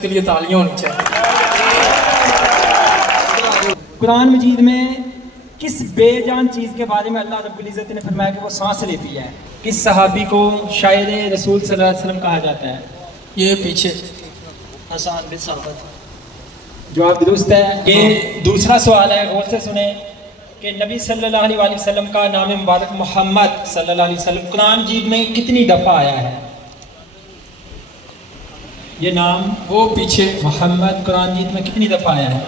के लिए तालियां होनी चाहिए। कुरान मजीद में किस बेजान चीज़ के बारे में अल्लाह रब्बुल इज़्ज़त ने फरमाया कि वो सांस लेती है? किस सहाबी को शायर रसूल सल्लल्लाहु अलैहि वसल्लम कहा जाता है? ये पीछे हसन बिन साबित। जवाब दुरुस्त है। ये दूसरा सवाल है, गौर से सुने कि नबी सल्लल्लाहु अलैहि वसल्लम का नाम मुबारक मोहम्मद सल्लल्लाहु अलैहि वसल्लम कुरान मजीद में कितनी दफ़ा आया है? ये नाम वो पीछे मोहम्मद कुरान मजीद में कितनी दफ़ा आया है?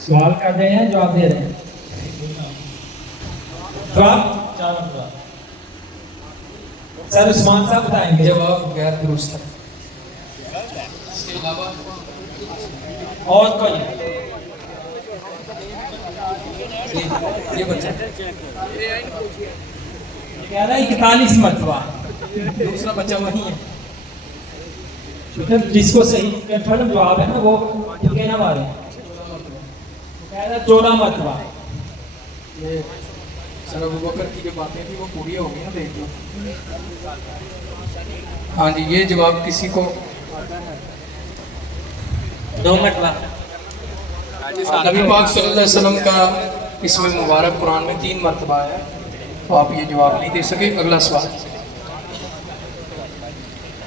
सवाल कर रहे हैं, जवाब दे रहे हैं। जवाब सर उस्मान साहब बताएंगे। जवाब गैर दुरुस्त है। और कोई? ये बच्चा कह रहा है 41 मरतबा। दूसरा बच्चा वही है। जिसको सही कन्फर्म जवाब है ना वो ठीक ना मारे। कह रहा 14 मरतबा। ये सर अबू बकर की जो बातें थी वो पूरी हो गई ना, देख लो। हाँ जी, ये जवाब किसी को 2 मरतबा। नबी पाक सल्लल्लाहु अलैहि वसल्लम का इसमें मुबारक कुरान में 3 मरतबा है, तो आप ये जवाब नहीं दे सके। अगला सवाल।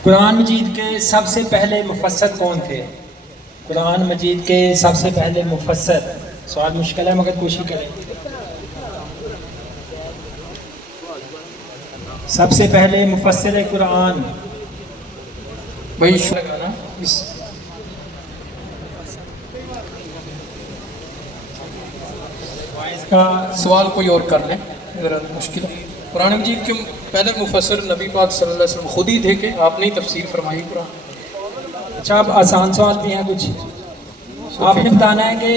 कुरान मजीद के सबसे पहले मुफस्सर कौन थे? कुरान मजीद के सबसे पहले मुफस्सर। सवाल मुश्किल है मगर कोशिश करें। सबसे पहले मुफस्सर कुरान। भाई लगा ना इस का सवाल कोई और कर ले, ज़रा मुश्किल। कुरान मजीद के पहले मुफस्सर नबी पाक सल्लल्लाहु अलैहि वसल्लम खुद ही थे कि आपने ही तफसीर फरमाई कुरान? अच्छा, अब आसान सवाल भी हैं कुछ। आपने बताना है कि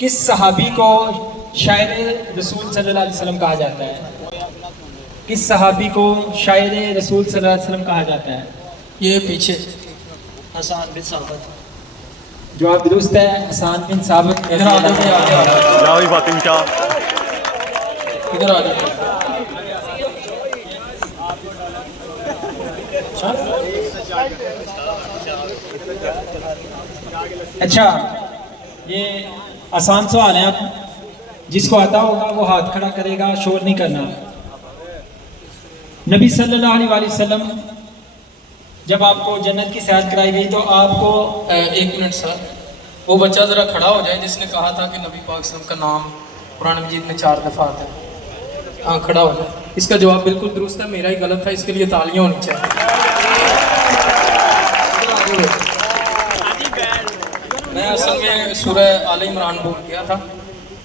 किस सहाबी को शायर रसूल सल्लल्लाहु अलैहि वसल्लम कहा जाता है? किस सहाबी को शायर रसूल सल्लल्लाहु अलैहि वसल्लम कहा जाता है? ये पीछे हसन बिन साबित। जवाब दुरुस्त है, हसन बिन साबित। इधर आ जाओ, जाओ फातिम शाह। इधर आ जाओ। अच्छा, ये आसान सवाल है। आप जिसको आता होगा वो हाथ खड़ा करेगा, शोर नहीं करना। नबी सल्लल्लाहु अलैहि वसल्लम जब आपको जन्नत की सैर कराई गई तो आपको 1 मिनट सर, वो बच्चा ज़रा खड़ा हो जाए जिसने कहा था कि नबी पाक सल्लल्लाहु अलैहि वसल्लम का नाम कुरान मजीद में 4 दफ़ा आता है। हाँ, खड़ा हो जाए। इसका जवाब बिल्कुल दुरुस्त है, मेरा ही गलत था, इसके लिए तालियां होनी चाहिए। मैं असल में सूरह आले इमरान बोल गया था,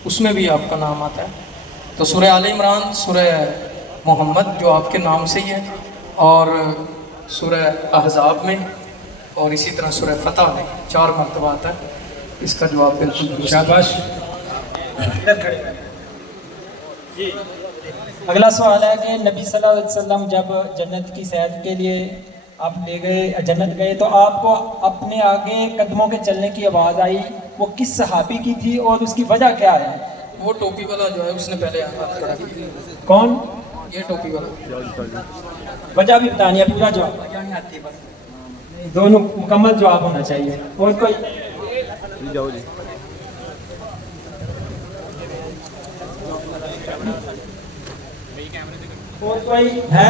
उसमें भी आपका नाम आता है। तो सूरह आले इमरान, सूरह मोहम्मद जो आपके नाम से ही है, और सूरह अहज़ाब में, और इसी तरह सूरह फतह में 4 मरतबा आता है। इसका जवाब बिल्कुल दुरुस्त है। शाबाश। अगला सवाल है कि नबी सल्लल्लाहु अलैहि वसल्लम जब जन्नत की सैर के लिए आप ले गए, जन्नत गए, तो आपको अपने आगे कदमों के चलने की आवाज़ आई, वो किस सहाबी की थी और उसकी वजह क्या है? वो टोपी वाला जो है उसने पहले हाथ खड़ा किया। कौन? ये टोपी वाला। वजह भी बतानी है, पूरा जवाब नहीं आती, बस दोनों मुकम्मल जवाब होना चाहिए। और कोई? जाओ जी। और कोई है?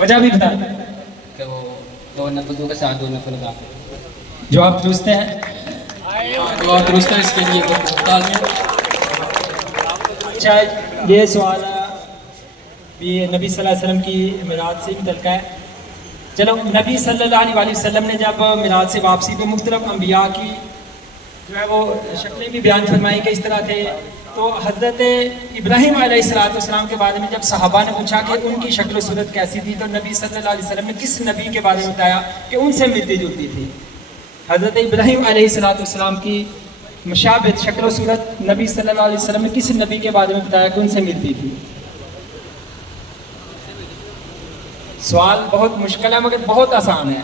वजह भी बता कि वो 2 नफलों के साथ 2 नफल का। जवाब दुरुस्त है। जवाब दुरुस्त है, इसके लिए तालियां। अच्छा, ये सवाल ये नबी सल्लल्लाहु अलैहि वसल्लम की मिराज से भी तल्का है। चलो, नबी सल्लल्लाहु अलैहि वसल्लम ने जब मिराज से वापसी पे मुख्तलिफ अंबिया की जो है वो शक्लें भी बयान फरमाई कि इस तरह थे। तो हज़रत इब्राहीम अलैहिस्सलाम के बारे में जब सहाबा ने पूछा कि उनकी शक्ल सूरत कैसी थी, तो नबी सल्लल्लाहु अलैहि वसल्लम ने किस नबी के बारे में बताया कि उनसे मिलती जुलती थी? हज़रत इब्राहीम अलैहिस्सलाम की मुशाबिह शक्ल सूरत नबी सल्लल्लाहु अलैहि वसल्लम ने किस नबी के बारे में बताया कि उनसे मिलती थी? सवाल बहुत मुश्किल है मगर बहुत आसान है।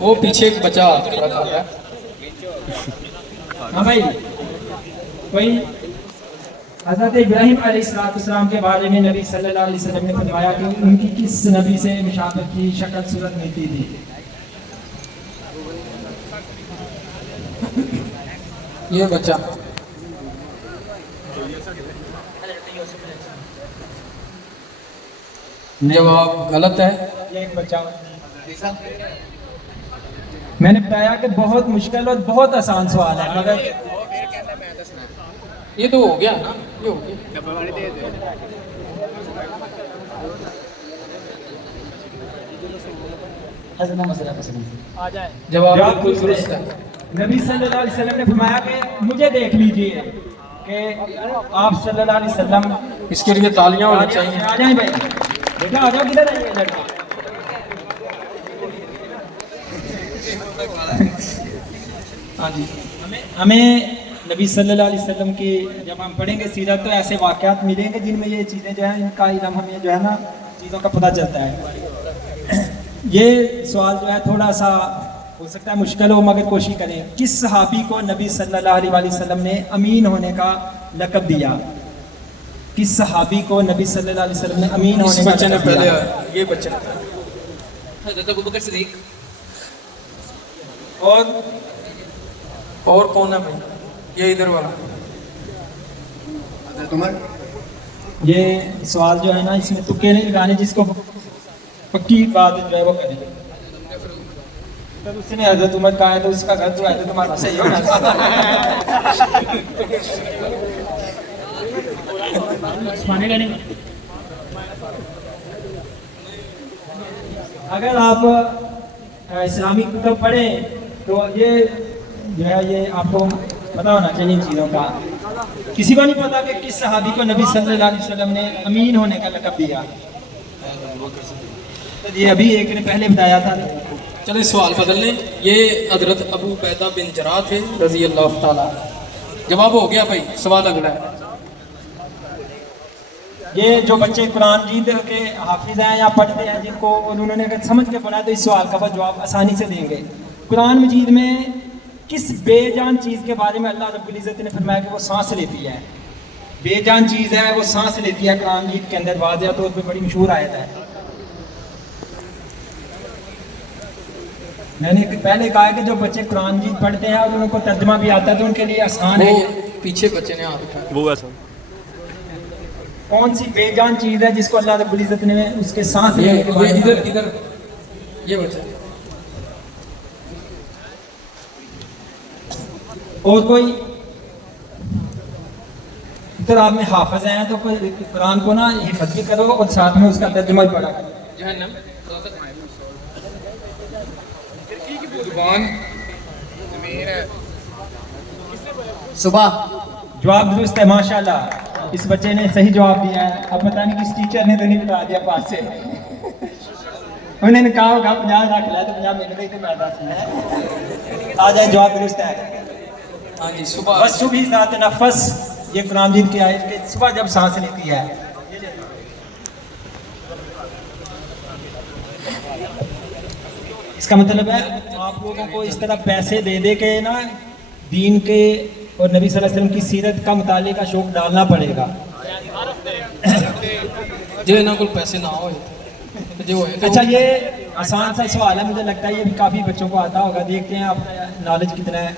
वो पीछे एक बच्चा रखा है। हाँ भाई, वही हज़रत इब्राहीम अलैहिस्सलाम के बारे में नबी सल्लल्लाहु अलैहि वसल्लम ने फरमाया कि उनकी किस नबी से मुशाबहत की शक्ल सूरत मिलती थी। ये बच्चा जवाब गलत है। ये एक बच्चा, मैंने बताया कि बहुत मुश्किल और बहुत आसान सवाल है, मगर ये तो हो गया ना, ये हो गया। जवाब बिल्कुल दुरुस्त है। नबी सल्लल्लाहु अलैहि वसल्लम ने फरमाया कि मुझे देख लीजिए कि आप सल्लल्लाहु अलैहि वसल्लम। इसके लिए तालियां होनी चाहिए। आ जाए भाई, बेटा आ जाओ, किधर है ये लड़का? हाँ जी, हमें नबी सल्लल्लाहु अलैहि वसल्लम की जब हम पढ़ेंगे सीरत तो ऐसे वाक़यात मिलेंगे जिनमें ये चीज़ें जो है इनका इल्म हमें जो है ना चीज़ों का पता चलता है। ये सवाल जो है थोड़ा सा हो सकता है मुश्किल हो, मगर कोशिश करें। किस सहाबी को नबी सल्लल्लाहु अलैहि वसल्लम ने अमीन होने का लक़ब दिया? किस सहाबी को नबी सल्लल्लाहु अलैहि वसल्लम ने अमीन इस होने का बच्चे ने लक़ब पहले दिया? ये बच्चा हज़रत अबू बकर सिद्दीक। और कौन है भाई? ये इधर वाला। ये सवाल जो है ना इसमें तुक्के नहीं लगाने, जिसको पक्की बात जो है वो करें। तो उसने हज़रत उमर कहा है तो उसका घर जो है तो तुम्हारा सही होना। मानेगा नहीं। अगर आप इस्लामी किताब पढ़ें तो ये जो है ये आपको पता होना चाहिए इन चीज़ों का। किसी को नहीं पता कि किस सहाबी को नबी सल्लल्लाहु अलैहि वसल्लम ने अमीन होने का लक़ब दिया। तो ये अभी एक ने पहले बताया था। चलिए सवाल बदल लें। ये हजरत अबू बैदा बिन जराह थे रज़ी अल्लाह ताला। जवाब हो गया भाई, सवाल अगला है। ये जो बच्चे कुरान जीत के हाफिज हैं या पढ़ते हैं, जिनको उन्होंने अगर समझ के पढ़ा तो इस सवाल का जवाब आसानी से देंगे। कुरान मजीद में किस बेजान चीज़ के बारे में अल्लाह रब्बुल इज़्ज़त ने फरमाया कि वो सांस लेती है? बेजान चीज़ है, वो सांस लेती है। कुरान मजीद के अंदर वाज़ेह तौर पे बड़ी मशहूर आयत है। मैंने पहले कहा है कि जो बच्चे कुरान मजीद पढ़ते हैं और उनको तर्जुमा भी आता है तो उनके लिए आसान है। वो पीछे बच्चे ने हाथ उठाया। वो ऐसा कौन सी बेजान चीज़ है जिसको अल्लाह रब्बुल इज़्ज़त ने उसके सांस लेने के बारे में- इधर इधर ये बच्चा। और कोई इधर आप में हाफिज हैं तो कोई कुरान को ना हिफ्ज़ भी करो और साथ में उसका तर्जुमा भी पढ़ा करो। जहन्नम जुबान सुबह। जवाब दुरुस्त है, माशाल्लाह। इस बच्चे ने सही जवाब दिया है। अब पता नहीं किस टीचर ने तो नहीं बता दिया पास से। उन्होंने कहा होगा 50 रख लिया तो 50 मिल गई तो मैं 10 आ जाए। जवाब दुरुस्त है। हाँ जी, सुबह बस सुबह ज़ात नफस, ये कुरान मजीद की आयत है। सुबह जब सांस लेती है, इसका मतलब है आप लोगों को इस तरह पैसे दे दे के ना दीन के और नबी सल्लल्लाहु अलैहि वसल्लम की सीरत का मुताले का शौक डालना पड़ेगा। जो इन्हों को पैसे ना हो जो होएगा। अच्छा, ये आसान सा सवाल है, मुझे लगता है ये भी काफ़ी बच्चों को आता होगा। देखते हैं आपका नॉलेज कितना है।